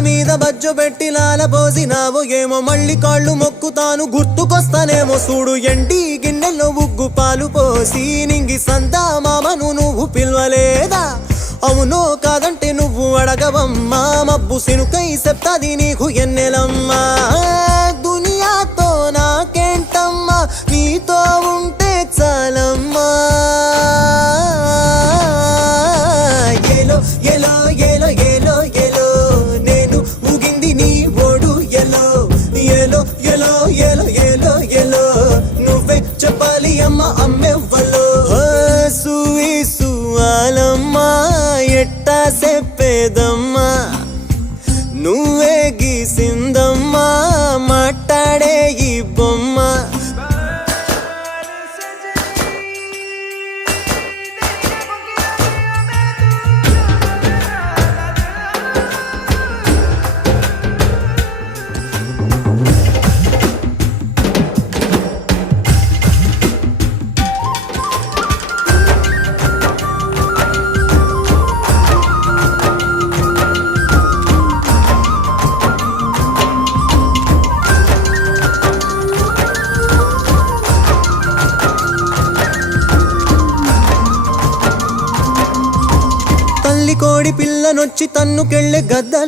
మీద బజ్జో పెట్టి లాల పోసినావో ఏమో మళ్ళీ కాళ్ళు మొక్కుతాను గుర్తుకొస్తానేమో చూడు ఎండి గిన్నెల్లో ఉగ్గు పాలు పోసి నింగి సంతా మామను నువ్వు పిలవలేదా అవునో కాదంటే నువ్వు అడగవమ్మా మబ్బు సినుకై చెప్తాది నీకు ఎన్నెలమ్మా దునియాతో నాకేంటమ్మా నీతో ఉంటే చాలమ్మా ఏలో ఏలో ఏలో ఏలో ఏలో నేను ఊగింది నీ ఓడు ఎలో ఏలో ఏలో ఏలో ఏలో ఏలో నువ్వే చెప్పాలి అమ్మ అమ్మెవ్వలో సువి సువాలమ్మా ఎట్టా చెప్పేదమ్మా నువ్వే గీసిందమ్మా మాట్లాడే ఈ బొమ్మ కోడి పిల్లనొచ్చి తన్నుకెళ్ళే గద్దలు